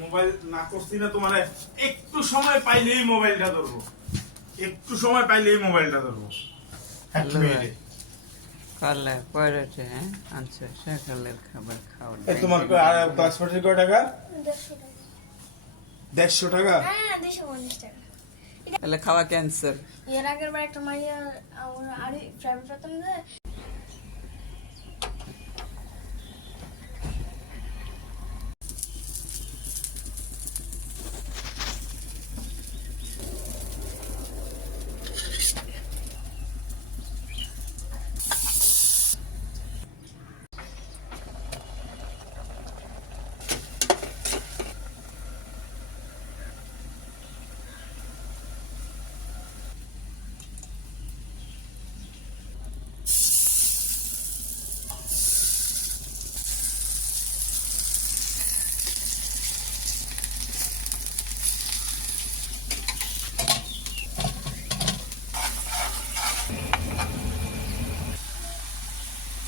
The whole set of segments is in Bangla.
মোবাইল না করছি না তো মানে একটু সময় পাইলেই মোবাইলটা ধরবো, একটু সময় পাইলেই মোবাইলটা ধরবো। এক মিনিটে। করলে পরেছে আনছে সকালের খাবার খাওয়া এই তোমার আর পাসপোর্টের কয় টাকা? 150 টাকা। 150 টাকা? হ্যাঁ 250 টাকা। তাহলে খাওয়া ক্যান্সেল। এর আগের বার একটা মাইয়া আমার আরে প্রাইভেট প্রথম যে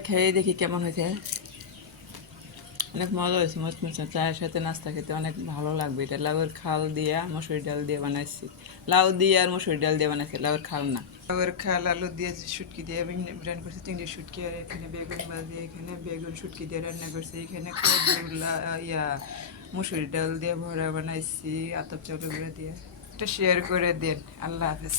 খেয়ে দেখি কেমন হয়েছে। অনেক মজা হয়েছে, মুচমুচে চায়ের সাথে নাস্তা খেতে অনেক ভালো লাগবে। এটা লাউয়ের খাল দিয়ে মসুর ডাল দিয়ে বানাইছি, লাউ দিয়ে আর মসুর ডাল দিয়ে বানাইছি, লাউয়ের খাল না। লাউয়ের খাল আলু দিয়ে শুটকি দিয়ে রান্না করছি, চিংড়ি শুটকি, আর এখানে বেগুন ভাজি, এখানে বেগুন শুটকি দিয়ে রান্না করছি, এখানে মসুর ডাল দিয়ে ভরা বানাইছি, আতপ চাউল দিয়ে। এটা শেয়ার করে দিন। আল্লাহ হাফেজ।